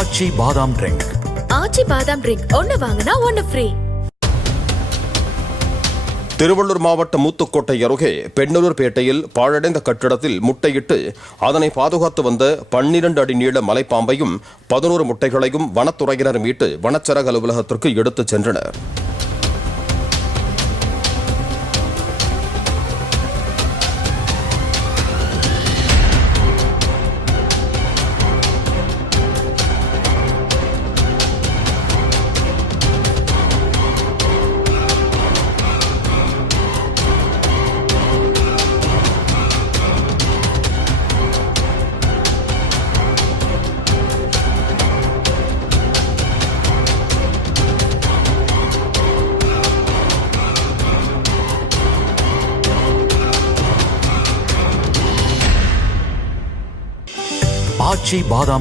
ஆச்சி பாதாம் ட்ரிங்க். ஆச்சி பாதாம் ட்ரிங்க். ஒன்னு வாங்கினா ஒன்னு ஃப்ரீ திருவள்ளூர் மாவட்டம் மூத்துக்கோட்டை அருகே பெண்ணூர்பேட்டையில் பாழடைந்த கட்டிடத்தில் முட்டையிட்டு அதனை பாதுகாத்து வந்த பன்னிரண்டு அடி நீள மலைப்பாம்பையும் பதினோரு முட்டைகளையும் வனத்துறையினர் மீட்டு வனச்சரக அலுவலகத்திற்கு எடுத்துச் சென்றனர். ஆச்சி பாதாம்